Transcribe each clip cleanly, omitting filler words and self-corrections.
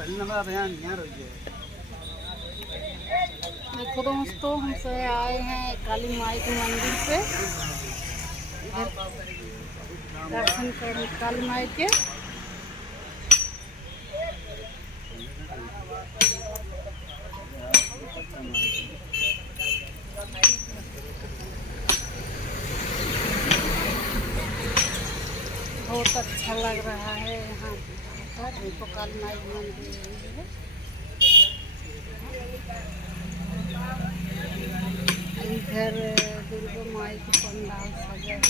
देखो दोस्तों, हमसे आए हैं काली माई के मंदिर पे दर्शन कर काली माई के। बहुत अच्छा लग रहा है यहाँ पर। देखो काली माई मंदिर है, इधर दुर्गा माई के पंडाल सजा हुआ है।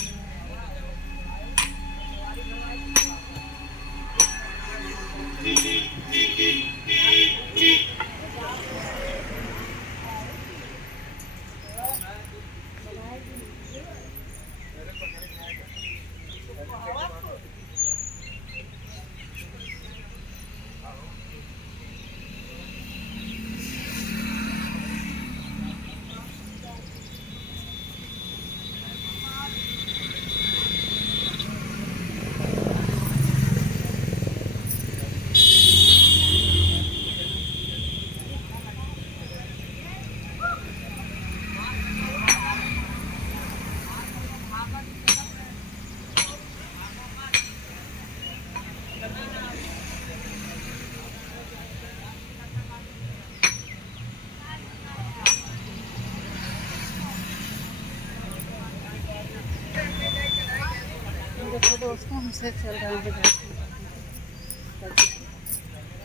देखो दोस्तों, हमसे चल रहे हैं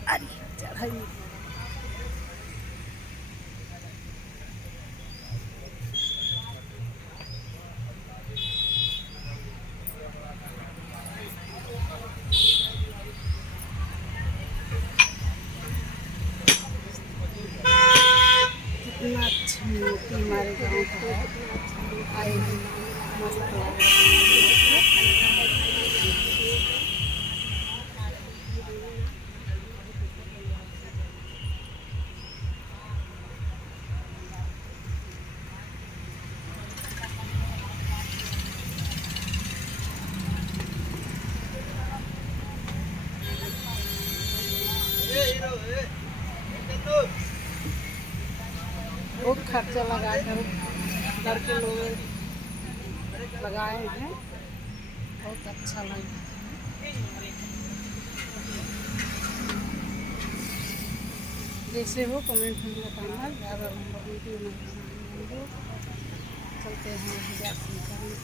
अरे चढ़ाई। कितना अच्छी मूर्ति हमारे गाँव का है। आई मस्त लग रहा है। बहुत खर्चा लगा कर लड़के लोग लगाए हैं, बहुत अच्छा लगा। जैसे हो कमेंट में बताना। ज़्यादा लंबा वीडियो नहीं बनाएंगे, चलते हैं दर्शन करने।